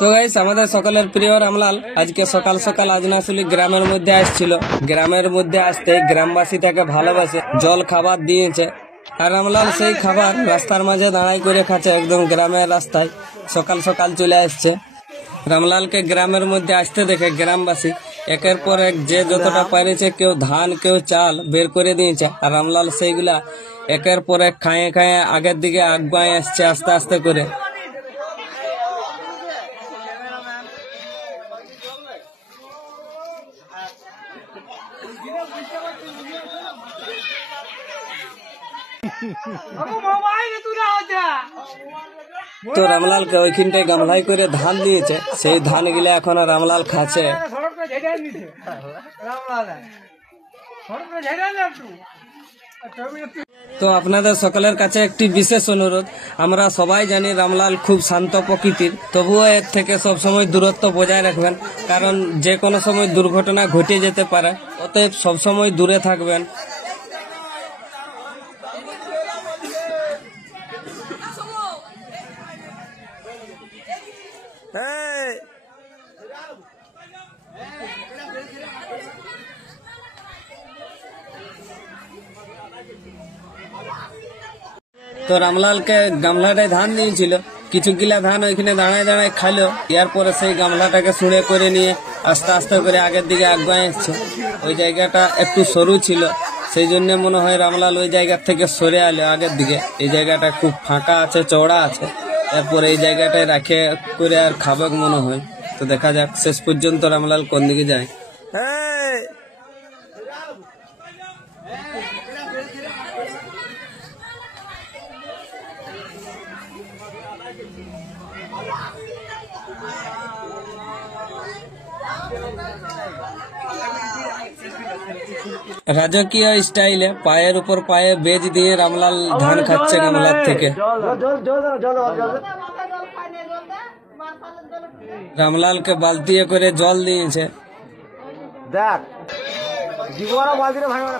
তো গাইস, আমাদের সকলের প্রিয় রামলাল আজকে সকাল সকাল আজনাশুলি গ্রামের মধ্যে আসছিল। গ্রামের মধ্যে আসতে গ্রামবাসী তাকে ভালোবাসে, জল খাবার দিয়েছে। আর রামলাল সেই খাবার রাস্তার মাঝে দাঁড়াই করে খাচ্ছে, একদম গ্রামের রাস্তায়। সকাল সকাল চলে আসছে। রামলালকে গ্রামের মধ্যে আসতে দেখে গ্রামবাসী একের পর এক যে যতটা পেরেছে, কেউ ধান কেউ চাল বের করে দিয়েছে। আর রামলাল সেইগুলা একের পর এক খায়ে খায়ে আগের দিকে আগুয়ায় আসছে আস্তে আস্তে করে। তো রামলালকে ওইখানটায় গামলাই করে ধান দিয়েছে, সেই ধান গুলা এখন রামলাল খাচ্ছে। তো আপনাদের সকলের কাছে একটি বিশেষ অনুরোধ, আমরা সবাই জানি রামলাল খুব শান্ত প্রকৃতির, তবুও এর থেকে সবসময় দূরত্ব বজায় রাখবেন, কারণ যে কোনো সময় দুর্ঘটনা ঘটে যেতে পারে। অতএব সবসময় দূরে থাকবেন। তো রামলালকে গামলাটায় ধান দিয়েছিল, কিছু গিলা ধান ওইখানে দাঁড়ায় দাঁড়ায় খাইলো। এরপরে সেই গামলাটাকে ছুঁড়ে করে নিয়ে আস্তে আস্তে করে আগের দিকে আগুয়ায় আসছে। ওই জায়গাটা একটু সরু ছিল, সেই জন্য মনে হয় রামলাল ওই জায়গা থেকে সরে আলো আগের দিকে। এই জায়গাটা খুব ফাঁকা আছে, চওড়া আছে। এরপরে এই জায়গাটায় রাখে করে আর খাবে মনে হয়। তো দেখা যাক শেষ পর্যন্ত রামলাল কোন দিকে যায়। রাজকীয় স্টাইলে পায়ের উপর পায়ে বেজ দিয়ে রামলাল ধান খাচ্ছে গামলার থেকে। রামলালকে বালতি করে জল দিয়েছে। দেখ জীবন বালতিটা ভাঙা